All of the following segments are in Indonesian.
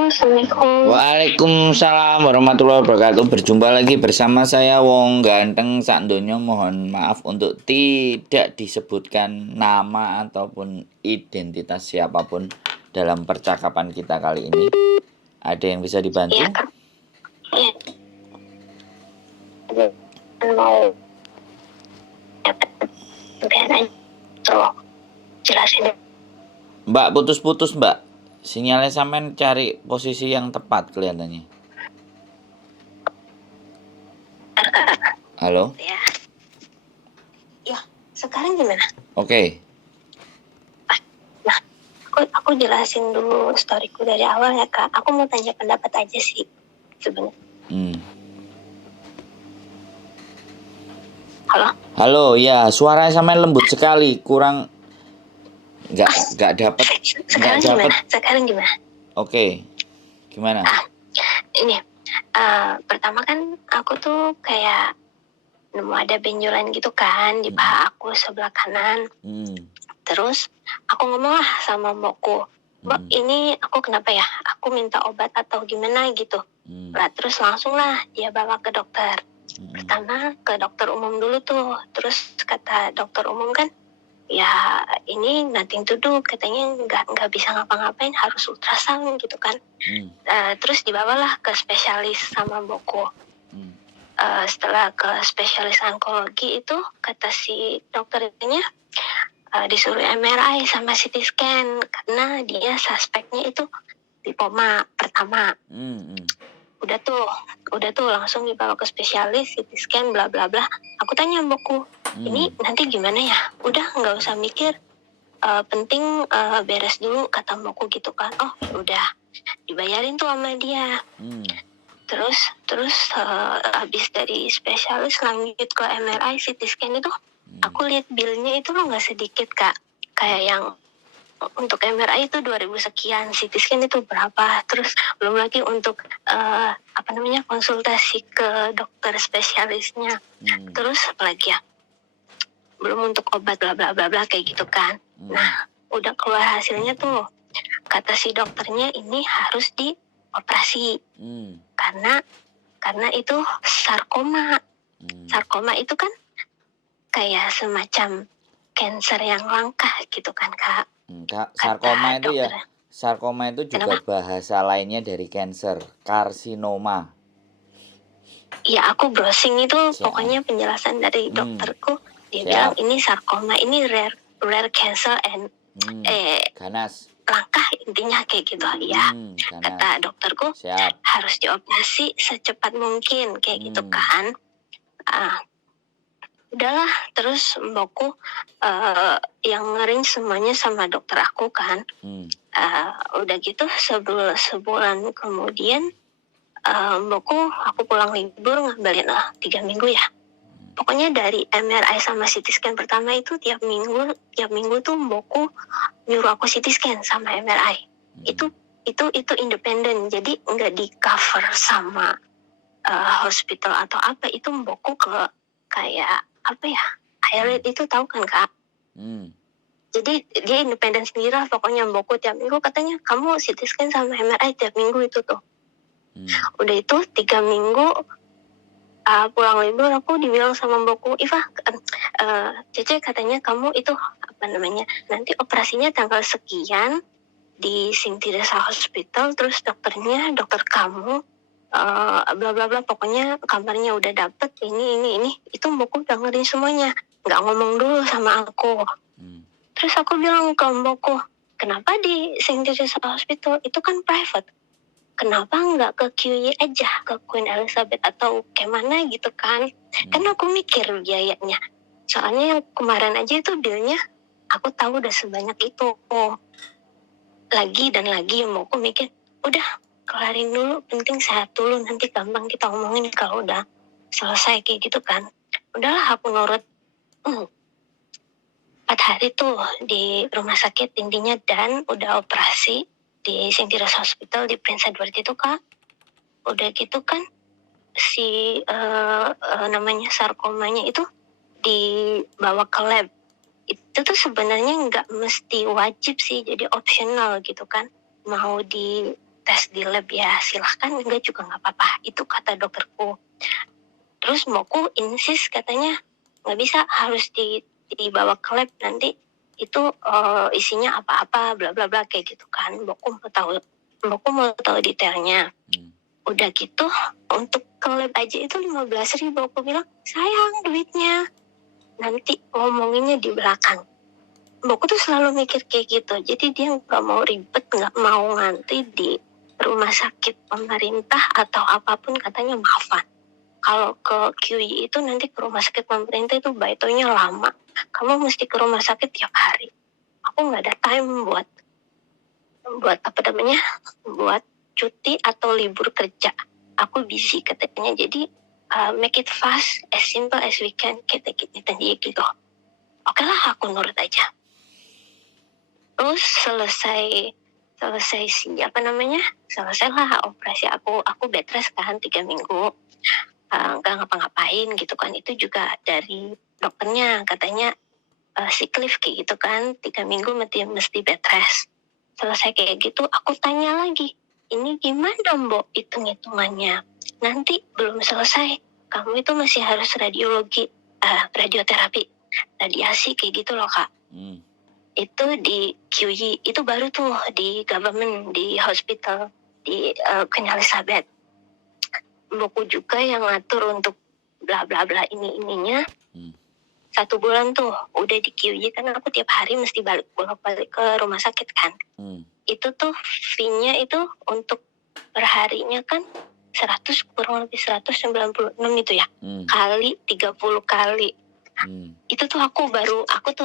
Assalamualaikum. Waalaikumsalam warahmatullahi wabarakatuh. Berjumpa lagi bersama saya Wong Ganteng sak donya. Mohon maaf untuk tidak disebutkan nama ataupun identitas siapapun dalam percakapan kita kali ini. Ada yang bisa dibantu? Iya, Kak. Mau jelasin. Mbak, putus-putus Mbak. Sinyalnya sampean cari posisi yang tepat kelihatannya. Halo? Ya, sekarang gimana? Oke. Nah, aku jelasin dulu storyku dari awal ya, Kak. Aku mau tanya pendapat aja sih sebenarnya. Halo, ya suaranya sampean lembut sekali, kurang nggak dapat. Sekarang gimana? Oke. Gimana? Ini pertama kan aku tuh kayak nemu ada benjolan gitu kan di paha aku sebelah kanan. Terus aku ngomong lah sama mbokku, Mbak, ini aku kenapa ya? Aku minta obat atau gimana gitu. Lah terus langsung lah dia bawa ke dokter. Pertama ke dokter umum dulu tuh. Terus kata dokter umum kan, ya ini nothing to do, katanya nggak bisa ngapa-ngapain, harus ultrasound gitu kan. Terus dibawalah ke spesialis sama mbokku. Setelah ke spesialis onkologi itu kata si dokternya disuruh MRI sama CT scan karena dia suspeknya itu lipoma pertama. Udah tuh langsung dibawa ke spesialis CT scan bla bla bla. Aku tanya mbokku, ini nanti gimana ya? Udah nggak usah mikir, penting beres dulu kata mbokku gitu kan. Oh udah dibayarin tuh sama dia. Terus habis dari spesialis lanjut ke MRI CT scan itu, aku lihat bilnya itu lo nggak sedikit Kak. Kayak yang untuk MRI itu 2.000 sekian, CT scan itu berapa, terus belum lagi untuk konsultasi ke dokter spesialisnya, terus apalagi ya, belum untuk obat bla bla bla bla kayak gitu kan. Nah udah keluar hasilnya tuh, kata si dokternya ini harus dioperasi karena itu sarkoma. Sarkoma itu kan kayak semacam cancer yang langka gitu kan Kak. Sarkoma itu dokter, ya, sarkoma itu juga bahasa lainnya dari cancer, karsinoma. Ya aku browsing itu pokoknya penjelasan dari dokterku, dia bilang ini sarkoma, ini rare cancer and ganas. Langkah intinya kayak gitu ya. Kata dokterku harus dioperasi secepat mungkin kayak gitu kan. Udahlah, terus mbokku yang ngering semuanya sama dokter aku kan. Udah gitu sebulan kemudian mbokku aku pulang libur ngambilin 3 minggu ya. Pokoknya dari MRI sama CT scan pertama itu tiap minggu tuh mbokku nyuruh aku CT scan sama MRI. Itu independen, jadi nggak di cover sama hospital atau apa. Itu mbokku ke kayak apa ya, Highlight itu tahu kan Kak? Jadi dia independen sendiri lah, pokoknya mbokku tiap minggu katanya kamu CT scan sama MRI tiap minggu itu tuh. Udah itu 3 minggu pulang libur aku dibilang sama mbokku, Iva, Cece katanya kamu itu nanti operasinya tanggal sekian di Singtiresa Hospital, terus dokternya dokter kamu bla bla bla, pokoknya kabarnya udah dapet ini. Itu mbokku dengerin semuanya, nggak ngomong dulu sama aku. Terus aku bilang ke mbokku, kenapa di Singtiresa Hospital itu kan private, kenapa nggak ke QY aja, ke Queen Elizabeth atau kemana gitu kan. Kan aku mikir biayanya, soalnya yang kemarin aja itu bilnya aku tahu udah sebanyak itu. Lagi mau aku mikir, udah kelarin dulu, penting sehat dulu, nanti gampang kita omongin kalau udah selesai kayak gitu kan. Udahlah aku nurut. 4 hari tuh di rumah sakit intinya, dan udah operasi di Singtiresa Hospital di Prince Edward itu Kak. Udah gitu kan si sarkomanya itu dibawa ke lab. Itu tuh sebenarnya nggak mesti wajib sih, jadi optional gitu kan. Mau di tes di lab ya silahkan, enggak juga nggak apa-apa, itu kata dokterku. Terus mbokku insist katanya nggak bisa, harus dibawa ke lab, nanti itu isinya apa-apa bla bla bla kayak gitu kan. Mbokku mau tahu detailnya. Udah gitu untuk ke lab aja itu 15.000. Aku bilang sayang duitnya, nanti ngomonginnya di belakang. Mbokku tuh selalu mikir kayak gitu, jadi dia nggak mau ribet, nggak mau ngantri di rumah sakit pemerintah atau apapun, katanya maafan. Kalau ke QI itu nanti ke rumah sakit pemerintah itu baitonya lama, kamu mesti ke rumah sakit tiap hari. Aku nggak ada time buat buat cuti atau libur kerja. Aku busy katanya, jadi make it fast, as simple as we can, gitu. Oke lah, aku nurut aja. Terus selesailah operasi aku bed rest kan 3 minggu, nggak ngapa-ngapain gitu kan. Itu juga dari dokternya katanya sick leave kayak gitu kan, 3 minggu mesti bed rest. Selesai kayak gitu, aku tanya lagi, ini gimana Mbok hitung-hitungannya? Nanti belum selesai, kamu itu masih harus radioterapi, radiasi kayak gitu loh Kak. Itu di QI, itu baru tuh di government, di hospital, di Queen Elizabeth. Mbokku juga yang ngatur untuk bla bla bla ininya. 1 bulan tuh udah di QI, karena aku tiap hari mesti bolak-balik ke rumah sakit kan. Itu tuh fee-nya itu untuk perharinya kan 100 kurang lebih 196 itu ya. Kali 30 kali. Itu tuh aku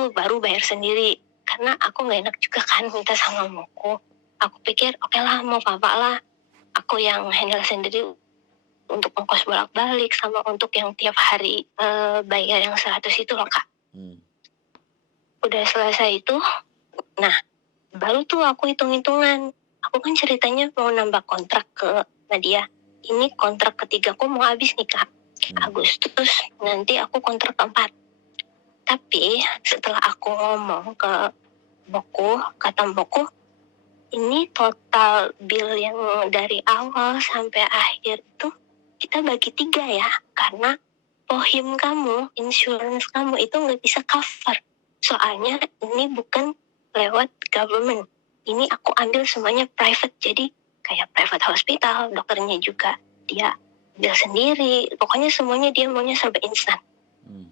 baru bayar sendiri, karena aku nggak enak juga kan minta sama mbokku. Aku pikir oke lah, mau papa lah, aku yang handle sendiri untuk ongkos bolak-balik sama untuk yang tiap hari bayar yang 100 itu loh Kak. Udah selesai itu, nah baru tuh aku hitung-hitungan. Aku kan ceritanya mau nambah kontrak ke Nadia. Ini kontrak ketigaku mau habis nih Kak, Agustus, nanti aku kontrak keempat. Tapi setelah aku ngomong ke mbokku, kata mbokku, ini total bill yang dari awal sampai akhir itu kita bagi 3 ya, karena pohim kamu, insurance kamu itu nggak bisa cover. Soalnya ini bukan lewat government, ini aku ambil semuanya private, jadi kayak private hospital, dokternya juga dia bill sendiri, pokoknya semuanya dia maunya serba instan.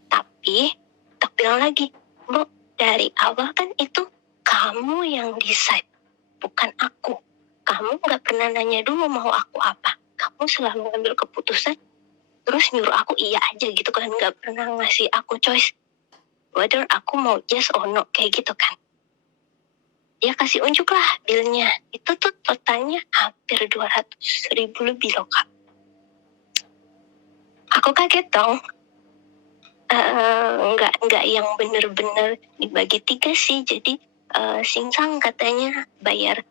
Tapi tak bilang lagi, Mbok, dari awal kan itu kamu yang decide, bukan aku. Kamu nggak pernah nanya dulu mau aku apa. Kamu selalu ngambil keputusan, terus nyuruh aku iya aja gitu kan, nggak pernah ngasih aku choice whether aku mau yes or no kayak gitu kan. Dia kasih unjuk lah bilnya, itu tuh totalnya hampir 200.000 lebih loh Kak. Aku kaget dong. Nggak yang bener-bener dibagi 3 sih, jadi Singsang katanya bayar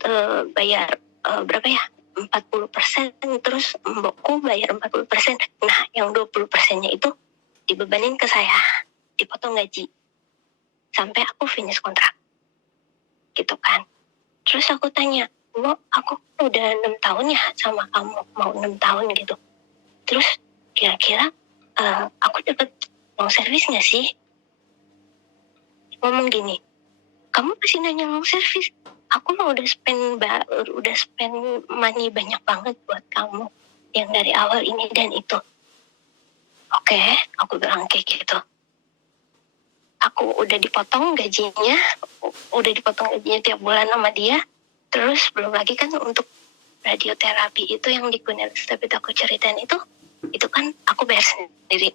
berapa ya, 40%, terus mbokku bayar 40%. Nah yang 20%-nya itu dibebanin ke saya, dipotong gaji sampai aku finish kontrak gitu kan. Terus aku tanya, Mbok, aku udah 6 tahun ya sama kamu, mau 6 tahun gitu, terus kira-kira aku dapat long service nggak sih? Ngomong gini, kamu masih nanya long service? Aku mah udah spend money banyak banget buat kamu yang dari awal ini dan itu. Oke, aku bilang kayak gitu. Aku udah dipotong gajinya tiap bulan sama dia. Terus belum lagi kan untuk radioterapi itu yang di Queen Elizabeth aku ceritain itu kan aku bayar sendiri.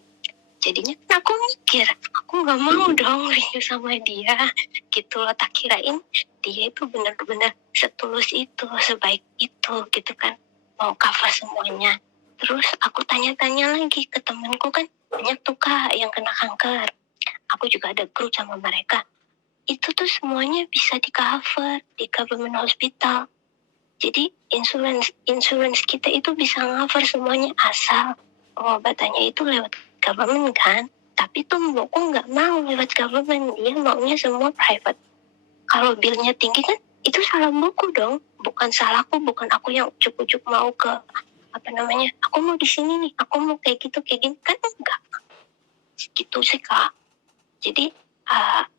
Jadinya kan aku mikir, aku gak mau dong renew sama dia gitu loh. Tak kirain dia itu benar-benar setulus itu, sebaik itu gitu kan, mau cover semuanya. Terus aku tanya-tanya lagi ke temanku kan, banyak tuh Kak yang kena kanker. Aku juga ada grup sama mereka. Itu tuh semuanya bisa di cover di government hospital. Jadi insurance kita itu bisa cover semuanya asal pengobatannya itu lewat government kan. Tapi tuh mbokku nggak mau lewat government, dia maunya semua private. Kalau billnya tinggi kan itu salah buku dong, bukan salahku, bukan aku yang ujuk-ujuk mau ke aku mau di sini nih, aku mau kayak gitu kayak gini, kan enggak gitu sih Kak. Jadi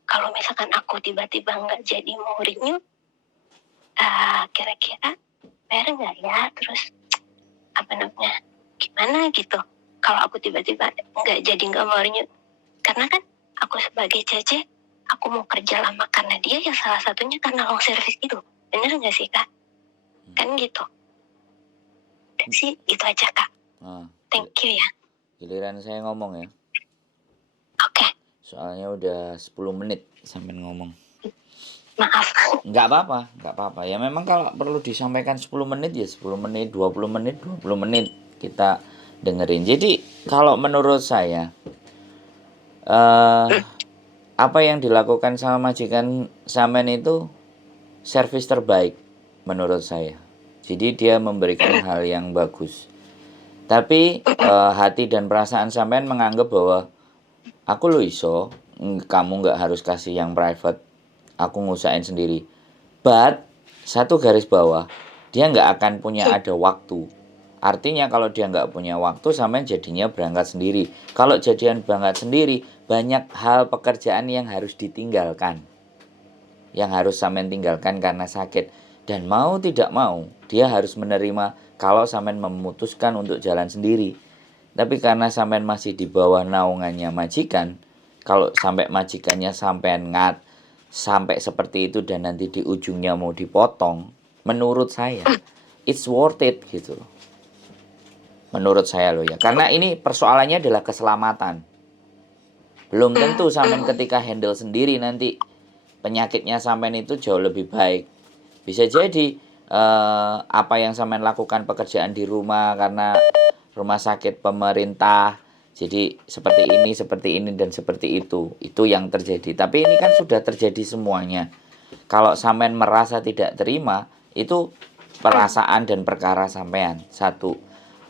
kalau misalkan aku tiba-tiba nggak jadi mau renew, kira-kira fair nggak ya, terus gimana gitu kalau aku tiba-tiba nggak mau renew, karena kan aku sebagai Cece, aku mau kerja lama karena dia, yang salah satunya karena long service itu, bener nggak sih Kak? Kan gitu. Dan sih gitu aja Kak. Thank you ya. Giliran saya ngomong ya. Oke. Soalnya udah 10 menit sampai ngomong. Maaf. Nggak apa-apa. Ya memang kalau perlu disampaikan 10 menit ya 10 menit, 20 menit, 20 menit kita dengerin. Jadi kalau menurut saya apa yang dilakukan sama majikan sampean itu servis terbaik menurut saya. Jadi dia memberikan hal yang bagus. Tapi hati dan perasaan sampean menganggap bahwa aku lo iso, kamu nggak harus kasih yang private, aku ngusahain sendiri. But satu garis bawah, dia nggak akan punya ada waktu. Artinya kalau dia nggak punya waktu, sampean jadinya berangkat sendiri. Kalau jadian berangkat sendiri, banyak hal pekerjaan yang harus ditinggalkan, yang harus sampean tinggalkan karena sakit. Dan mau tidak mau, dia harus menerima kalau sampean memutuskan untuk jalan sendiri. Tapi karena sampean masih di bawah naungannya majikan, kalau sampai majikannya sampean sampai seperti itu dan nanti di ujungnya mau dipotong, menurut saya it's worth it gitu loh. Menurut saya loh ya. Karena ini persoalannya adalah keselamatan. Belum tentu sampean ketika handle sendiri nanti penyakitnya sampean itu jauh lebih baik. Bisa jadi apa yang sampean lakukan pekerjaan di rumah karena rumah sakit pemerintah, jadi seperti ini dan seperti itu yang terjadi. Tapi ini kan sudah terjadi semuanya. Kalau sampean merasa tidak terima, itu perasaan dan perkara sampean. Satu.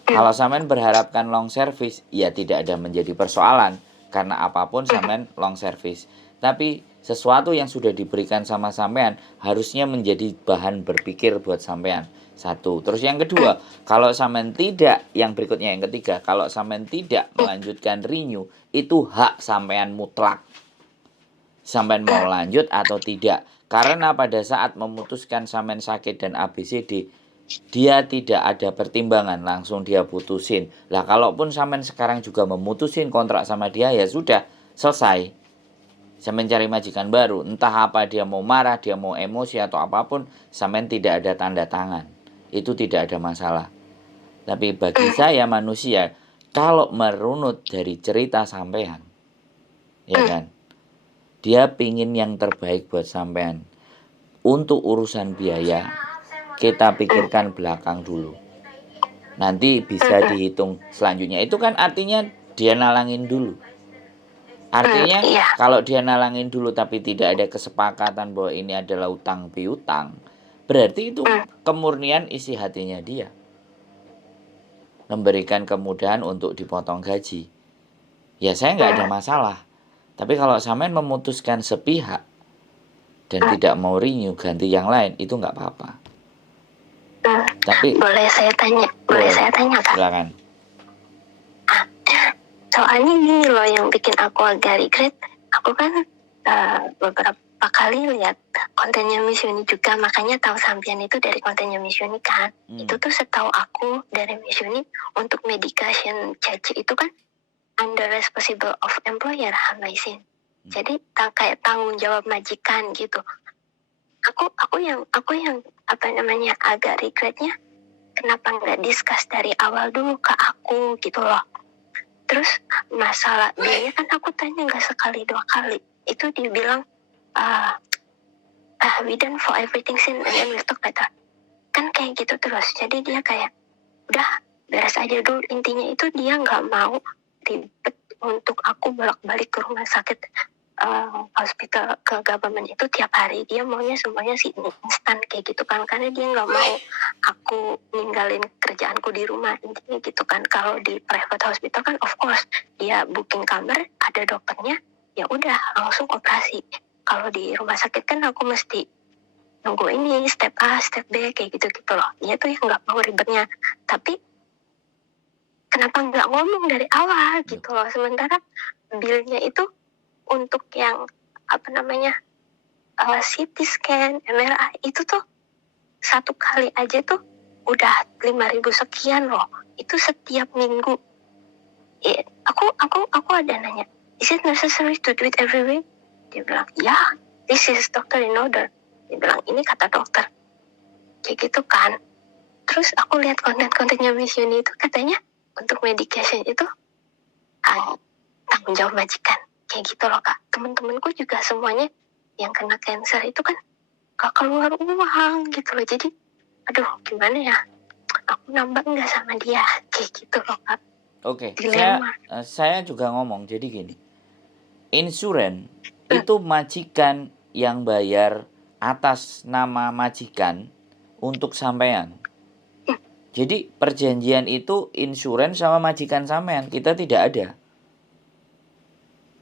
Kalau sampean berharapkan long service, ya tidak ada menjadi persoalan karena apapun sampean long service. Tapi sesuatu yang sudah diberikan sama sampean harusnya menjadi bahan berpikir buat sampean. Satu. Terus yang kedua, kalau sampean tidak, yang berikutnya yang ketiga, kalau sampean tidak melanjutkan renew, itu hak sampean mutlak. Sampean mau lanjut atau tidak. Karena pada saat memutuskan sampean sakit dan ABCD, dia tidak ada pertimbangan, langsung dia putusin. Lah kalaupun sampean sekarang juga memutusin kontrak sama dia, ya sudah, selesai. Sampean cari majikan baru, entah apa dia mau marah, dia mau emosi atau apapun, sampean tidak ada tanda tangan. Itu tidak ada masalah. Tapi bagi saya manusia, kalau merunut dari cerita sampean, ya kan, dia pingin yang terbaik buat sampean. Untuk urusan biaya, kita pikirkan belakang dulu. Nanti bisa dihitung selanjutnya. Itu kan artinya dia nalangin dulu. Artinya kalau dia nalangin dulu tapi tidak ada kesepakatan bahwa ini adalah utang piutang, berarti itu kemurnian isi hatinya dia. Memberikan kemudahan untuk dipotong gaji. Ya saya nggak ada masalah. Tapi kalau sampean memutuskan sepihak dan tidak mau renew, ganti yang lain, itu nggak apa-apa. Tapi boleh saya tanya Kak? Silakan. Soalnya gini loh yang bikin aku agak regret, aku kan beberapa kali lihat kontennya Miss Yuni juga, makanya tahu sampean itu dari kontennya Miss Yuni kan. Itu tuh setahu aku dari Miss Yuni untuk medication Caci itu kan under responsible of employer Hamaisin. Jadi kayak tanggung jawab majikan gitu. Aku yang agak regretnya, kenapa nggak discuss dari awal dulu ke aku gitu loh. Terus masalah biaya kan aku tanya nggak sekali 2 kali, itu dia bilang we done for everything sin and then we'll talk later. Kan kayak gitu terus. Jadi dia kayak udah beres aja dulu. Intinya itu dia nggak mau ribet untuk aku bolak-balik ke rumah sakit hospital ke government itu tiap hari. Dia maunya semuanya sih instan kayak gitu kan, karena dia nggak mau aku ninggalin kerjaanku di rumah, intinya gitu kan. Kalau di private hospital kan of course dia booking kamar, ada dokternya, ya udah langsung operasi. Kalau di rumah sakit kan aku mesti nunggu ini step A, step B kayak gitu-gitu loh. Dia tuh yang nggak mau ribetnya. Tapi kenapa nggak ngomong dari awal gitu loh. Sementara bilnya itu untuk yang CT scan, MRI itu tuh satu kali aja tuh udah 5.000 sekian loh. Itu setiap minggu. Aku ada nanya, is it necessary to do it every week? Dia bilang, ya, this is doctor in order. Dia bilang, ini kata dokter. Kayak gitu kan. Terus aku lihat konten-kontennya Miss Yuni itu katanya untuk medication itu tanggung jawab majikan. Kayak gitu loh Kak. Temen-temenku juga semuanya yang kena cancer itu kan gak keluar uang gitu loh. Jadi aduh gimana ya, aku nambah nggak sama dia kayak gitu loh Kak. Oke, saya juga ngomong jadi gini, insuran itu majikan yang bayar atas nama majikan untuk sampean. Jadi perjanjian itu insuran sama majikan sampean, kita tidak ada.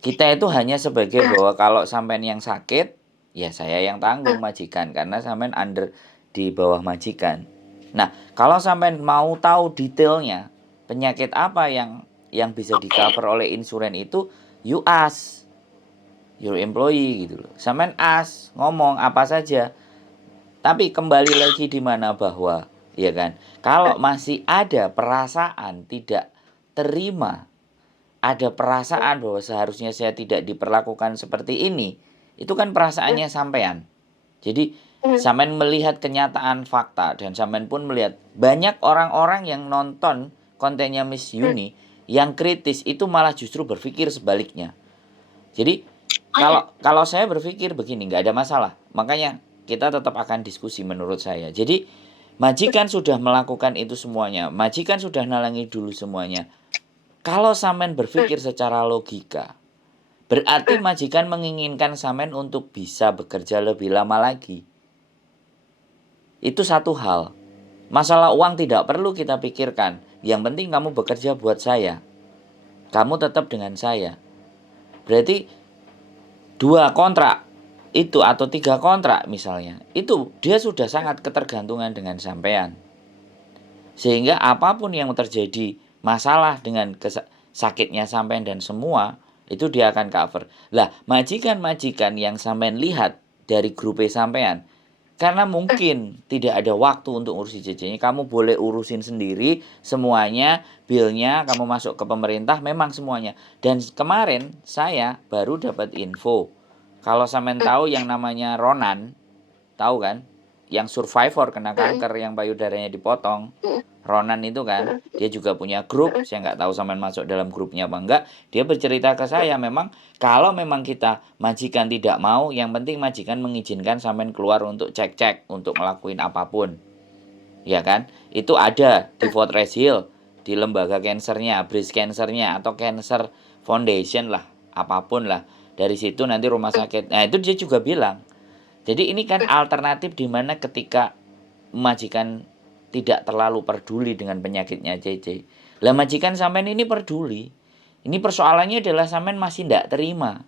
Kita itu hanya sebagai bahwa kalau sampean yang sakit, ya saya yang tanggung majikan karena sampean under di bawah majikan. Nah, kalau sampean mau tahu detailnya penyakit apa yang bisa di cover oleh insuran itu, you ask your employee gitu loh. Sampean ask, ngomong apa saja. Tapi kembali lagi di mana bahwa ya kan, kalau masih ada perasaan tidak terima, ada perasaan bahwa seharusnya saya tidak diperlakukan seperti ini, itu kan perasaannya sampean. Jadi sampean melihat kenyataan fakta dan sampean pun melihat banyak orang-orang yang nonton kontennya Miss Yuni yang kritis itu malah justru berpikir sebaliknya. Jadi kalau saya berpikir begini, nggak ada masalah. Makanya kita tetap akan diskusi menurut saya. Jadi majikan sudah melakukan itu semuanya, majikan sudah nalangi dulu semuanya. Kalau sampean berpikir secara logika, berarti majikan menginginkan sampean untuk bisa bekerja lebih lama lagi. Itu satu hal. Masalah uang tidak perlu kita pikirkan. Yang penting kamu bekerja buat saya. Kamu tetap dengan saya. Berarti 2 kontrak itu atau 3 kontrak misalnya, itu dia sudah sangat ketergantungan dengan sampean. Sehingga apapun yang terjadi masalah dengan sakitnya sampean dan semua itu dia akan cover. Lah, majikan-majikan yang sampean lihat dari grup sampean, karena mungkin tidak ada waktu untuk urusi CC-nya, kamu boleh urusin sendiri semuanya, bilnya kamu masuk ke pemerintah, memang semuanya. Dan kemarin saya baru dapat info, kalau sampean tahu yang namanya Ronan, tahu kan? Yang survivor kena kanker yang payudaranya dipotong, Ronan itu kan, dia juga punya grup. Saya nggak tahu sampean masuk dalam grupnya apa enggak. Dia bercerita ke saya, memang kalau memang kita majikan tidak mau, yang penting majikan mengizinkan sampean keluar untuk cek-cek, untuk ngelakuin apapun, ya kan? Itu ada di Fort Rest Hill, di lembaga cancernya, breast cancernya, atau cancer foundation lah, apapun lah. Dari situ nanti rumah sakit. Nah itu dia juga bilang. Jadi ini kan alternatif di mana ketika majikan tidak terlalu peduli dengan penyakitnya CC. Lah majikan sampean ini peduli. Ini persoalannya adalah sampean masih tidak terima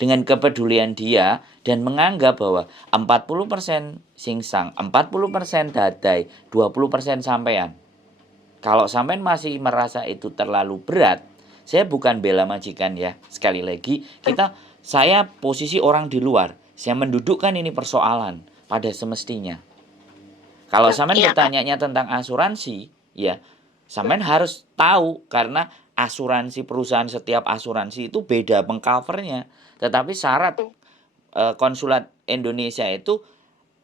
dengan kepedulian dia dan menganggap bahwa 40% singsang, 40% dadai, 20% sampean. Kalau sampean masih merasa itu terlalu berat, saya bukan bela majikan ya. Sekali lagi, saya posisi orang di luar. Saya mendudukkan ini persoalan pada semestinya. Kalau sampean bertanya tentang asuransi, ya sampean harus tahu karena asuransi perusahaan, setiap asuransi itu beda pengcovernya. Tetapi syarat konsulat Indonesia itu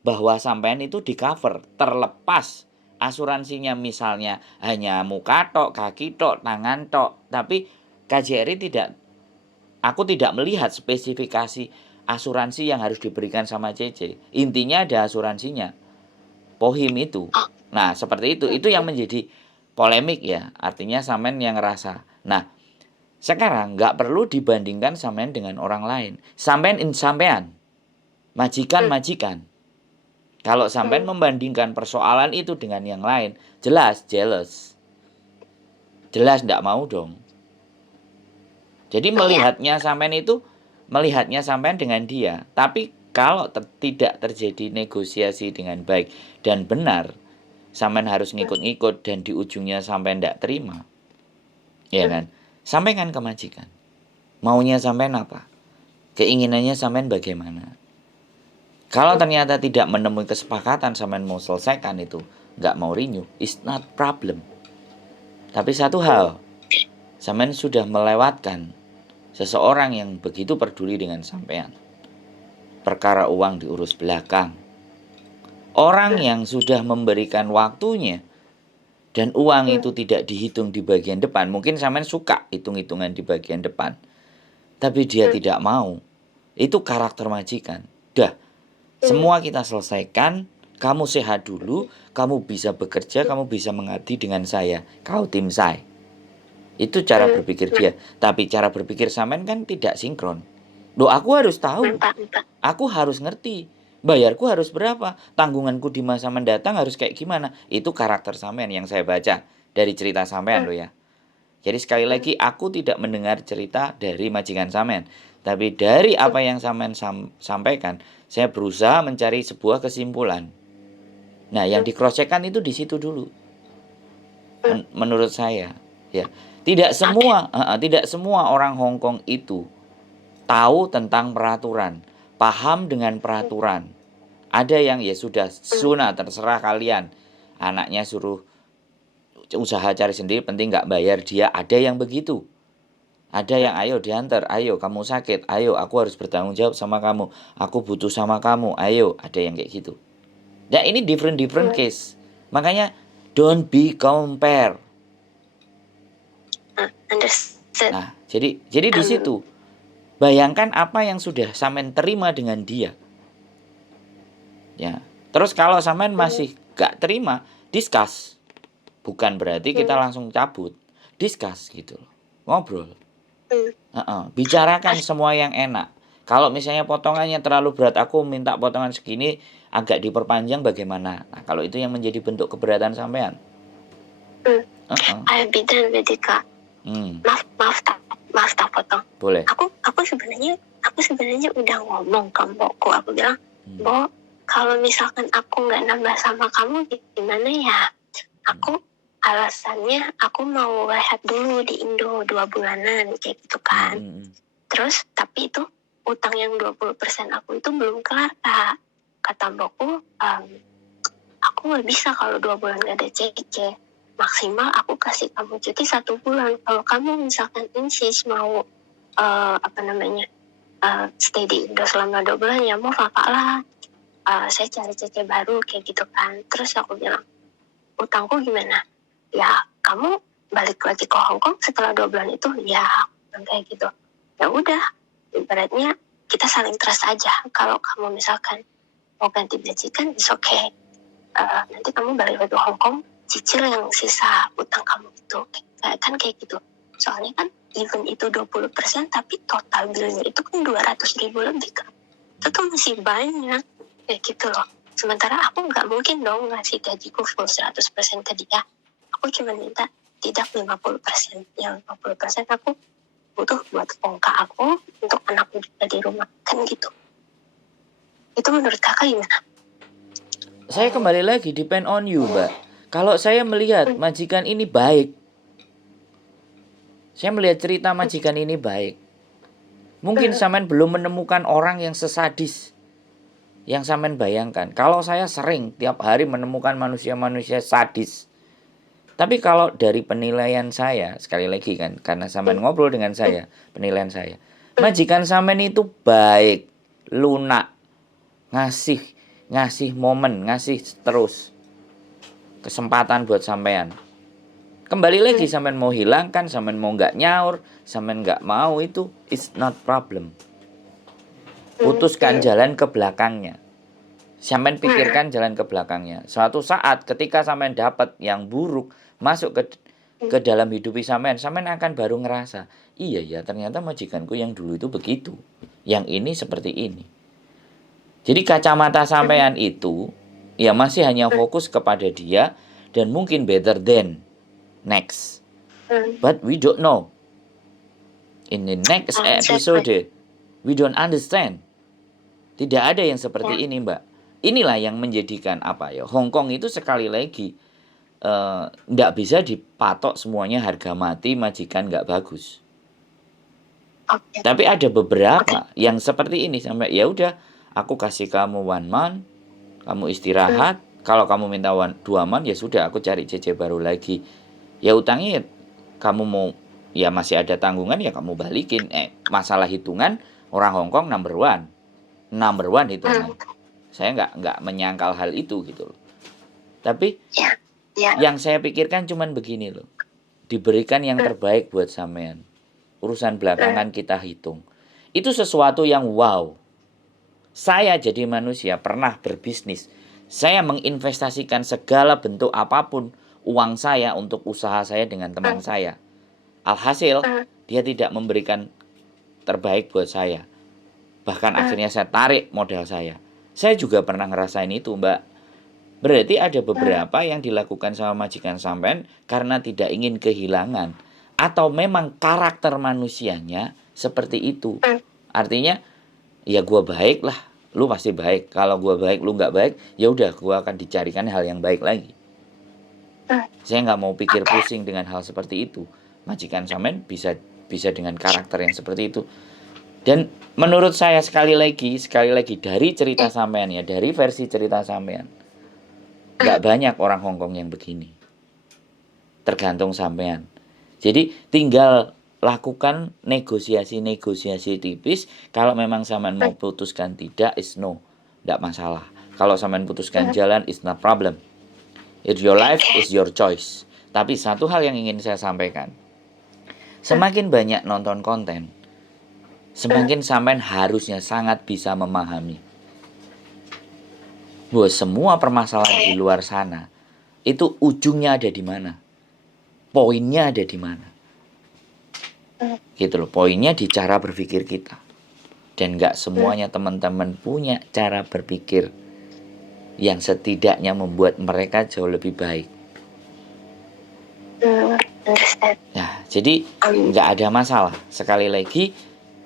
bahwa sampean itu di cover terlepas asuransinya misalnya hanya muka tok, kaki tok, tangan tok. Tapi KJRI aku tidak melihat spesifikasi asuransi yang harus diberikan sama CC. Intinya ada asuransinya. Pohim itu. Nah, seperti itu. Itu yang menjadi polemik ya. Artinya sampean yang ngerasa. Nah, sekarang nggak perlu dibandingkan sampean dengan orang lain. Sampean. Majikan. Kalau sampean membandingkan persoalan itu dengan yang lain, jelas jealous. Jelas nggak mau dong. Jadi melihatnya sampean dengan dia. Tapi kalau tidak terjadi negosiasi dengan baik dan benar, sampean harus ngikut-ngikut dan di ujungnya sampean ndak terima, ya kan? Sampaikan ke majikan. Maunya sampean apa? Keinginannya sampean bagaimana? Kalau ternyata tidak menemui kesepakatan sampean mau selesaikan itu, nggak mau renew, it's not problem. Tapi satu hal, sampean sudah melewatkan seseorang yang begitu peduli dengan sampean. Perkara uang diurus belakang. Orang yang sudah memberikan waktunya dan uang itu tidak dihitung di bagian depan. Mungkin sampean suka hitung-hitungan di bagian depan, tapi dia tidak mau. Itu karakter majikan. Dah, semua kita selesaikan. Kamu sehat dulu, kamu bisa bekerja, kamu bisa mengabdi dengan saya. Kau tim saya. Itu cara berpikir dia. Tapi cara berpikir sampean kan tidak sinkron. Loh, aku harus tahu. Aku harus ngerti. Bayarku harus berapa? Tanggunganku di masa mendatang harus kayak gimana? Itu karakter sampean yang saya baca dari cerita sampean loh ya. Jadi sekali lagi aku tidak mendengar cerita dari majikan sampean, tapi dari apa yang sampean sampaikan, saya berusaha mencari sebuah kesimpulan. Nah, yang di-cross-check-kan itu di situ dulu. Menurut saya, ya. Tidak semua orang Hong Kong itu tahu tentang peraturan, paham dengan peraturan. Ada yang ya sudah sunah, terserah kalian. Anaknya suruh usaha cari sendiri, penting nggak bayar dia. Ada yang begitu. Ada yang ayo diantar, ayo kamu sakit, ayo aku harus bertanggung jawab sama kamu, aku butuh sama kamu, ayo. Ada yang kayak gitu. Nah, ini different case. Makanya don't be compare. Nah, jadi di situ bayangkan apa yang sudah sampean terima dengan dia. Ya. Terus kalau sampean masih gak terima, discuss. Bukan berarti kita langsung cabut. Discuss gitu loh. Ngobrol. Bicarakan semua yang enak. Kalau misalnya potongannya terlalu berat, aku minta potongan segini agak diperpanjang bagaimana? Nah, kalau itu yang menjadi bentuk keberatan sampean. I'll be done with it, Kak. Maaf tak potong. Boleh. Aku sebenarnya udah ngomong ke mbokku. Aku bilang, Mbok, kalau misalkan aku nggak nambah sama kamu, gimana ya? Aku alasannya aku mau rehat dulu di Indo 2 bulanan kayak gitu kan. Terus tapi itu utang yang 20% aku itu belum kelar, Kak. Kata mbokku, aku nggak bisa kalau 2 bulan nggak ada CC. Maksimal aku kasih kamu cuti 1 bulan. Kalau kamu misalkan insist mau stay di Indo selama 2 bulan, ya mau kakak lah. Saya cari CC baru kayak gitu kan. Terus aku bilang, utangku gimana? Ya kamu balik lagi ke Hong Kong setelah 2 bulan itu. Ya kayak gitu. Ya udah, ibaratnya kita saling trust aja. Kalau kamu misalkan mau ganti majikan, it's okay. Nanti kamu balik lagi ke Hong Kong, cicil yang sisa utang kamu itu. Kan kayak gitu. Soalnya kan even itu 20%, tapi total bilnya itu kan 200.000 lebih kan. Itu tuh masih banyak. Kayak gitu loh. Sementara aku nggak mungkin dong ngasih gajiku full 100% ke dia. Aku cuma minta tidak 50%. Yang 50% aku butuh buat ongkak aku, untuk anakku juga di rumah. Kan gitu. Itu menurut kakak gimana? Saya kembali lagi, depend on you, Mbak. Kalau saya melihat majikan ini baik, saya melihat cerita majikan ini baik. Mungkin sampean belum menemukan orang yang sesadis yang sampean bayangkan. Kalau saya sering tiap hari menemukan manusia-manusia sadis. Tapi kalau dari penilaian saya, sekali lagi kan, karena sampean ngobrol dengan saya, penilaian saya, majikan sampean itu baik, lunak, ngasih momen, ngasih terus kesempatan buat sampean. Kembali lagi, sampean mau hilangkan, sampean mau nggak nyaur, sampean nggak mau, itu it's not problem. Putuskan jalan ke belakangnya. Sampean pikirkan jalan ke belakangnya. Suatu saat ketika sampean dapat yang buruk masuk ke dalam hidup sampean akan baru ngerasa, iya ya, ternyata majikanku yang dulu itu begitu, yang ini seperti ini. Jadi kacamata sampean itu ya masih hanya fokus kepada dia dan mungkin better than next. But we don't know. In the next episode, we don't understand. Tidak ada yang seperti ini, Mbak. Inilah yang menjadikan Hong Kong itu sekali lagi nggak bisa dipatok semuanya harga mati majikan nggak bagus. Tapi ada beberapa yang seperti ini, sampai ya udah aku kasih kamu 1 month, kamu istirahat. Kalau kamu minta 2 month ya sudah, aku cari CC baru lagi. Ya utangnya kamu mau ya masih ada tanggungan ya kamu balikin. Masalah hitungan orang Hong Kong number one hitungan. Saya nggak menyangkal hal itu gitu loh. Tapi yang saya pikirkan cuman begini loh. Diberikan yang terbaik buat sampean. Urusan belakangan kita hitung. Itu sesuatu yang wow. Saya jadi manusia pernah berbisnis. Saya menginvestasikan segala bentuk apapun uang saya untuk usaha saya dengan teman saya. Alhasil, dia tidak memberikan terbaik buat saya. Bahkan akhirnya saya tarik modal saya. Saya juga pernah ngerasain itu, Mbak. Berarti ada beberapa yang dilakukan sama majikan sampean karena tidak ingin kehilangan. Atau memang karakter manusianya seperti itu. Artinya, ya gue baik lah, lu pasti baik. Kalau gue baik, lu nggak baik, ya udah gue akan dicarikan hal yang baik lagi. Saya nggak mau pikir pusing dengan hal seperti itu. Majikan sampean bisa dengan karakter yang seperti itu. Dan menurut saya sekali lagi dari cerita sampean ya, dari versi cerita sampean, nggak banyak orang Hong Kong yang begini. Tergantung sampean. Jadi tinggal lakukan negosiasi tipis. Kalau memang sampean mau putuskan tidak, is no, nggak masalah. Kalau sampean putuskan jalan, is not problem. It's your life, is your choice. Tapi satu hal yang ingin saya sampaikan, semakin banyak nonton konten, semakin sampean harusnya sangat bisa memahami bahwa semua permasalahan di luar sana itu ujungnya ada di mana, poinnya ada di mana. Gitu loh, poinnya di cara berpikir kita. Dan gak semuanya teman-teman punya cara berpikir yang setidaknya membuat mereka jauh lebih baik. Nah, jadi gak ada masalah. Sekali lagi,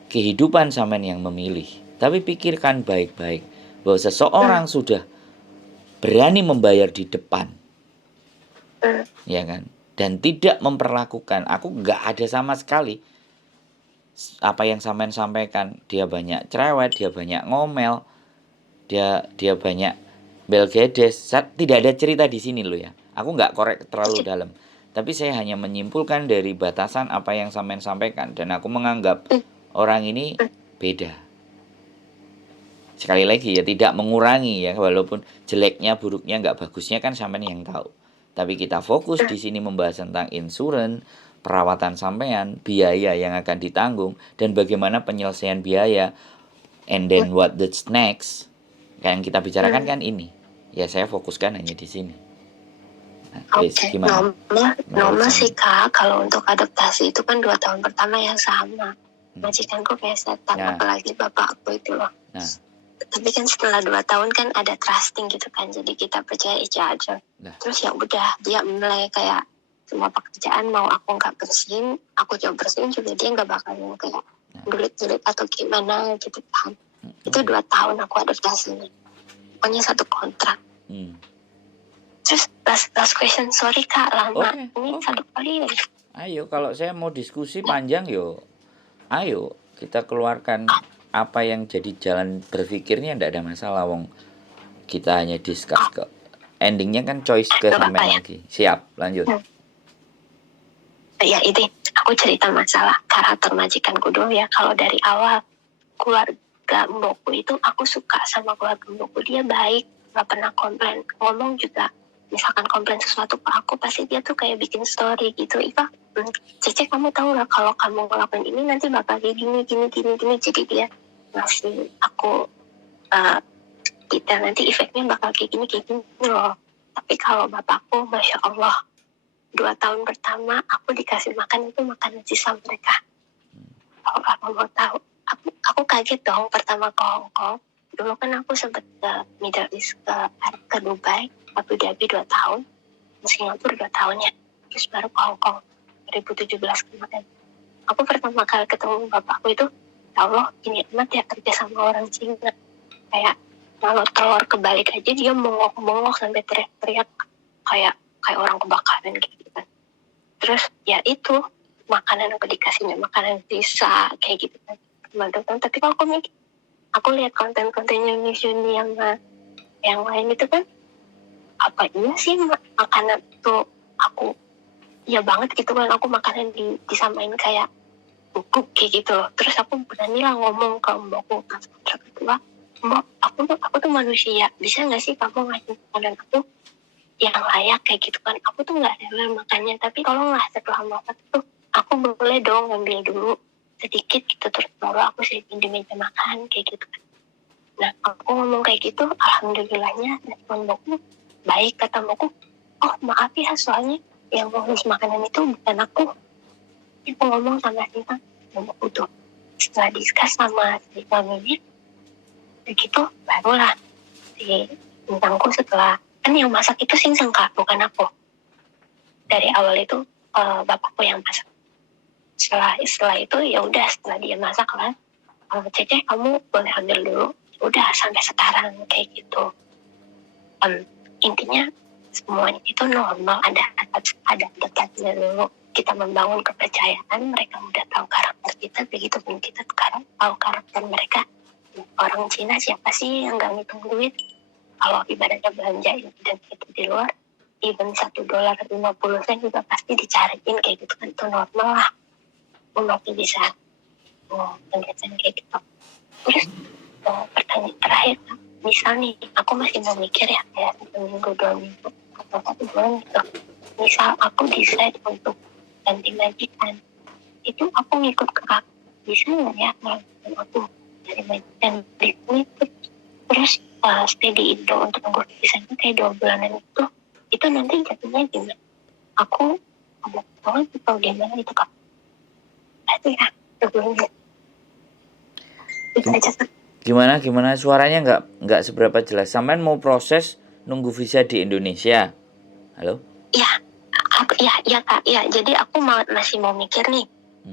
kehidupan sampean yang memilih. Tapi pikirkan baik-baik bahwa seseorang sudah berani membayar di depan, ya kan? Dan tidak memperlakukan, aku gak ada sama sekali apa yang sampean sampaikan. Dia banyak cerewet, dia banyak ngomel, dia banyak belgedes. Tidak ada cerita di sini loh ya. Aku nggak korek terlalu dalam. Tapi saya hanya menyimpulkan dari batasan apa yang sampean sampaikan, dan aku menganggap orang ini beda. Sekali lagi ya, tidak mengurangi ya, walaupun jeleknya, buruknya, nggak bagusnya kan sampean yang tahu. Tapi kita fokus di sini membahas tentang insurans, perawatan sampean, biaya yang akan ditanggung, dan bagaimana penyelesaian biaya, and then what that's next. Yang kita bicarakan kan ini. Ya saya fokuskan hanya di sini. Nah, gimana? Normal sih Kak, kalau untuk adaptasi itu kan 2 tahun pertama yang sama. Majikanku kayak setan, apalagi bapak aku itu loh. Tapi kan setelah 2 tahun kan ada trusting gitu kan, jadi kita percaya aja. Terus ya udah, dia mulai kayak semua pekerjaan mau aku nggak bersihin, aku coba bersihin juga dia nggak bakal kayak gelit-gelit atau gimana gitu kan. Itu 2 tahun aku adaptasinya. Pokoknya 1 kontrak. Terus last question, sorry Kak lama. Ini 1 kali lagi. Ayo, kalau saya mau diskusi panjang ayo kita keluarkan apa yang jadi jalan berpikirnya, ndak ada masalah, wong kita hanya discuss kok. Endingnya kan choice ke sampean lagi. Siap, lanjut. Ya itu, aku cerita masalah karakter majikanku dulu ya. Kalau dari awal keluarga mbokku itu, aku suka sama keluarga mbokku. Dia baik, gak pernah komplain. Ngomong juga, misalkan komplain sesuatu ke aku, pasti dia tuh kayak bikin story gitu. Ika, Cece kamu tahu gak kalau kamu ngelakuin ini nanti bakal kayak gini. Jadi dia ngasih aku kita nanti efeknya bakal kayak gini loh. Tapi kalau bapakku, Masya Allah, 2 tahun pertama aku dikasih makan itu makan sisa mereka. Kalau kamu mau tahu, aku kaget dong pertama ke Hong Kong. Dulu kan aku sempat ke Middle East, ke Dubai, Abu Dhabi 2 tahun, ke Singapura 2 tahun ya. Terus baru ke Hong Kong 2017 kemarin. Aku pertama kali ketemu bapakku itu, ya Allah, ini amat ya kerja sama orang Cina. kayak kalau telur kebalik aja dia bengok-bengok sampai teriak-teriak kayak orang kebakaran gitu kan. Terus ya itu makanan aku dikasihnya makanan sisa kayak gitu kan. Tapi kalau aku lihat konten-kontennya Miss Yuni yang lain itu kan, apa iya sih makanan tuh aku ya banget gitu kan, aku makanan disamain kayak bubuk kayak gitu loh. Terus aku berani lah ngomong ke mbakku pas kedua, mbak aku tuh manusia, bisa nggak sih kamu ngasih makanan aku yang layak kayak gitu kan. Aku tuh nggak rela makannya, tapi kalau nggak setelah makan tuh aku boleh dong ngambil dulu sedikit gitu, terus baru aku siapin di meja makan kayak gitu kan. Nah aku ngomong kayak gitu, alhamdulillahnya respon mbakku baik. Kata mbakku, oh maaf ya soalnya yang ngurus makanan itu bukan aku. Aku ngomong sama Sinta, mbakku tuh setelah diskus sama si suaminya begitu, barulah si bintangku setelah kan yang masak itu Singseng Kak, bukan aku. Dari awal itu bapakku yang masak. Setelah itu ya udah, setelah dia masak lah, Cece kamu boleh ambil dulu. Udah sampai sekarang kayak gitu. Intinya semuanya itu normal, ada dekatnya dulu. Kita membangun kepercayaan, mereka udah tahu karakter kita, begitu pun kita sekarang tahu karakter mereka. Orang Cina siapa sih yang gak ngitung duit? Kalau ibaratnya belanja dan itu di luar, even $1.50 juga pasti dicariin kayak gitu kan, itu normal lah. Masih bisa penjelasan kayak gitu. Terus pertanyaan terakhir, misal nih aku masih mau mikir ya, kayak 1 minggu 2 minggu atau 1 bulan gitu. Misal aku decide untuk ganti majikan, itu aku ngikut ke kakak, bisa nggak ya melakukan aku dari majikan di sini terus stay di Indo untuk nunggu visanya kayak 2 bulanan itu nanti jatuhnya gimana? Aku ada banget atau gimana itu kak? Pasti ya, 2 bulan. Gimana suaranya nggak seberapa jelas. Sampean mau proses nunggu visa di Indonesia? Halo? Iya kak, ya. Jadi aku masih mau mikir nih.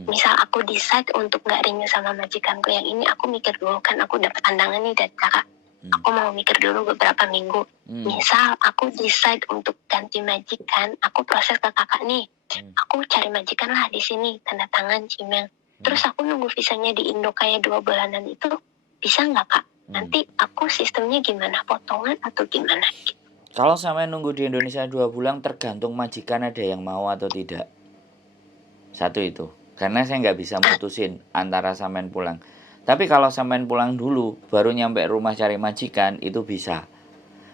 Misal aku decide untuk nggak renew sama majikanku yang ini, aku mikir dulu kan, aku dapat pandangan nih dari kakak. Aku mau mikir dulu beberapa minggu. Misal aku decide untuk ganti majikan, aku proses ke kakak nih. Aku cari majikan lah di sini, tanda tangan Cimeng. Terus aku nunggu visanya di Indo kayak 2 bulanan itu, bisa nggak kak? Nanti aku sistemnya gimana? Potongan atau gimana? Kalau sampai nunggu di Indonesia 2 bulan, tergantung majikan ada yang mau atau tidak. Satu itu. Karena saya nggak bisa mutusin antara sampean pulang. Tapi kalau sampean pulang dulu, baru nyampe rumah cari majikan, itu bisa.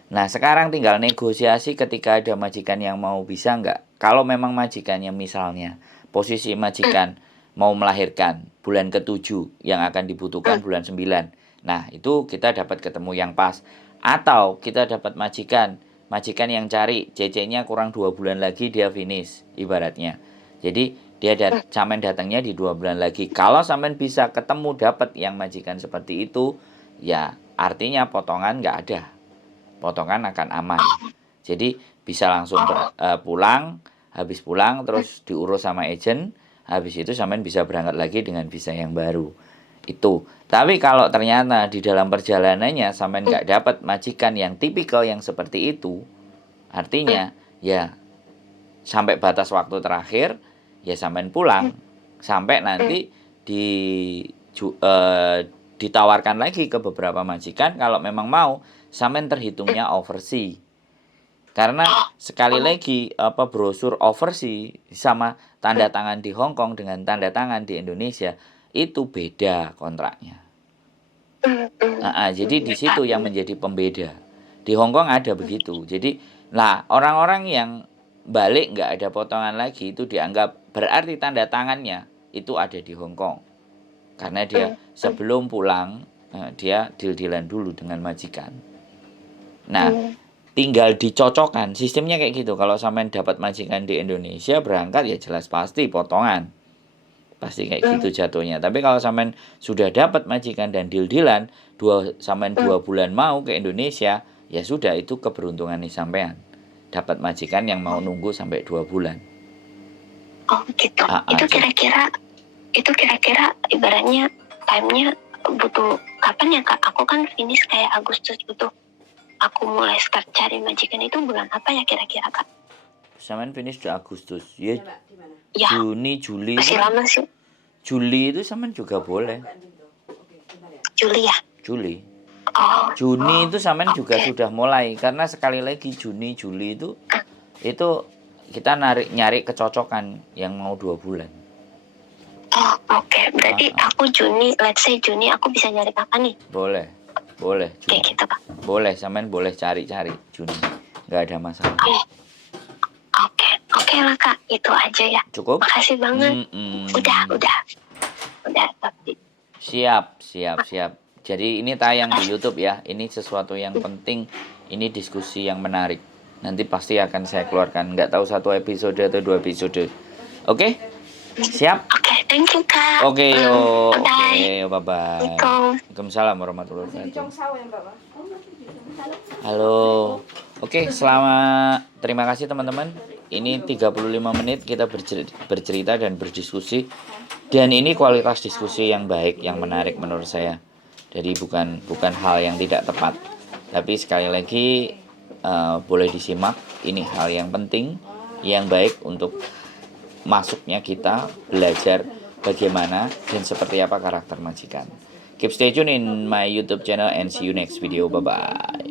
Nah sekarang tinggal negosiasi ketika ada majikan yang mau, bisa nggak? Kalau memang majikannya misalnya, posisi majikan mau melahirkan bulan ke-7 yang akan dibutuhkan bulan 9. Nah itu kita dapat ketemu yang pas. Atau kita dapat majikan yang cari CC-nya kurang 2 bulan lagi dia finish ibaratnya. Jadi dia sampean datangnya di 2 bulan lagi. Kalau sampean bisa ketemu dapat yang majikan seperti itu, ya artinya potongan nggak ada. Potongan akan aman. Jadi bisa langsung pulang, habis pulang terus diurus sama agent, habis itu sampean bisa berangkat lagi dengan visa yang baru. Itu. Tapi kalau ternyata di dalam perjalanannya sampean nggak dapat majikan yang tipikal yang seperti itu, artinya ya sampai batas waktu terakhir ya sampean pulang, sampai nanti ditawarkan lagi ke beberapa majikan. Kalau memang mau, sampean terhitungnya overseas. Karena sekali lagi brosur overseas sama tanda tangan di Hong Kong dengan tanda tangan di Indonesia itu beda kontraknya. Jadi di situ yang menjadi pembeda. Di Hong Kong ada begitu. Jadi orang-orang yang balik nggak ada potongan lagi itu dianggap berarti tanda tangannya itu ada di Hong Kong. Karena dia sebelum pulang dia deal-dealan dulu dengan majikan. Nah, tinggal dicocokkan sistemnya kayak gitu. Kalau sampean dapat majikan di Indonesia berangkat ya jelas pasti potongan. Pasti kayak gitu jatuhnya. Tapi kalau sampean sudah dapat majikan dan deal-dealan sampean 2 bulan mau ke Indonesia, ya sudah, itu keberuntungan nih sampean. Dapat majikan yang mau nunggu sampai 2 bulan. Oh gitu. Itu kira-kira ibaratnya time-nya butuh kapan ya Kak? Aku kan finish kayak Agustus gitu. Aku mulai start cari majikan itu bulan apa ya kira-kira Kak? Sampean finish di Agustus. Ya, Ya, Juni, Juli. masih lama sih. Juli itu sampean juga boleh. Juli ya? Juli. Oh. Juni itu sampean juga Oke. sudah mulai, karena sekali lagi Juni, Juli itu kita nyari kecocokan yang mau 2 bulan. Oh, oke. Berarti aku Juni, let's say Juni aku bisa nyari kapan nih? Boleh Juni. Kayak gitu Kak. Boleh, sampean boleh cari Juni. Nggak ada masalah. Oke lah Kak, itu aja ya. Cukup? Makasih banget. Udah. Tapi. Siap. Jadi ini tayang di YouTube ya. Ini sesuatu yang penting. Ini diskusi yang menarik. Nanti pasti akan saya keluarkan. Nggak tahu 1 episode atau 2 episode. Oke? Siap? Oke, thank you Kak. Oke, Bye. bye-bye. Waalaikumsalam warahmatullahi wabarakatuh. Halo. Oke, terima kasih teman-teman. Ini 35 menit kita bercerita dan berdiskusi. Dan ini kualitas diskusi yang baik, yang menarik menurut saya. Jadi bukan hal yang tidak tepat. Tapi sekali lagi boleh disimak. Ini hal yang penting, yang baik untuk masuknya kita belajar bagaimana dan seperti apa karakter majikan. Keep stay tune in my YouTube channel and see you next video. Bye bye.